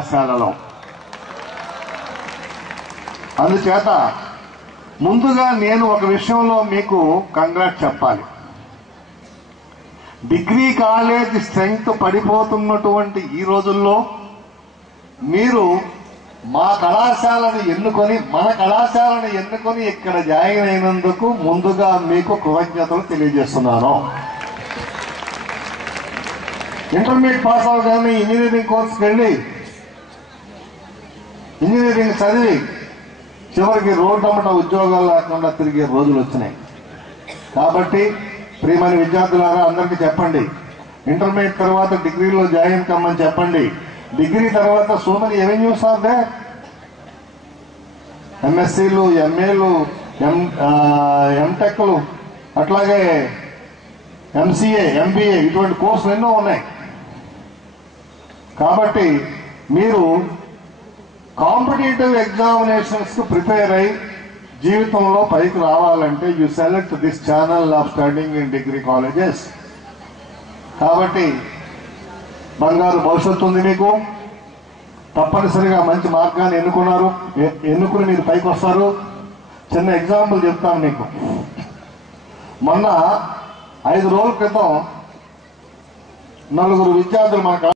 కళాశాలలో. అందుచేత ముందుగా నేను ఒక విషయంలో మీకు కంగ్రాట్ చెప్పాలి. డిగ్రీ కాలేజ్ స్ట్రెంగ్త్ పడిపోతున్నటువంటి ఈ రోజుల్లో మీరు మా కళాశాలను ఎన్నుకొని మన కళాశాలను ఎన్నుకొని ఇక్కడ జాయిన్ అయినందుకు ముందుగా మీకు కృతజ్ఞతలు తెలియజేస్తున్నాను. ఇంటర్మీడియట్ పాస్ అవగానే ఇంజనీరింగ్ కోర్సుకి వెళ్ళి ఇంజనీరింగ్ చదివి చివరికి రోడ్డమ్మట ఉద్యోగాలు లేకుండా తిరిగే రోజులు వచ్చినాయి. కాబట్టి ప్రియమైన విద్యార్థులారా అందరికీ చెప్పండి, ఇంటర్మీడియట్ తర్వాత డిగ్రీలో జాయిన్ కమ్మని చెప్పండి. డిగ్రీ తర్వాత so many avenues are there. ఎంఎస్సీలు, ఎంఏలు, ఎంటెక్లు, అట్లాగే ఎంసీఏ, ఎంబీఏ ఇటువంటి కోర్సులు ఎన్నో ఉన్నాయి. కాబట్టి మీరు కాంపిటేటివ్ ఎగ్జామినేషన్స్ కు ప్రిపేర్ అయి జీవితంలో పైకి రావాలంటే you select this channel of studying in degree colleges. కాబట్టి బంగారు భవిష్యత్తు ఉంది మీకు. తప్పనిసరిగా మంచి మార్గాన్ని ఎన్నుకుని మీరు పైకి వస్తారు. చిన్న ఎగ్జాంపుల్ చెప్తాను మీకు. మొన్న 5 రోజుల క్రితం 4 విద్యార్థులు మన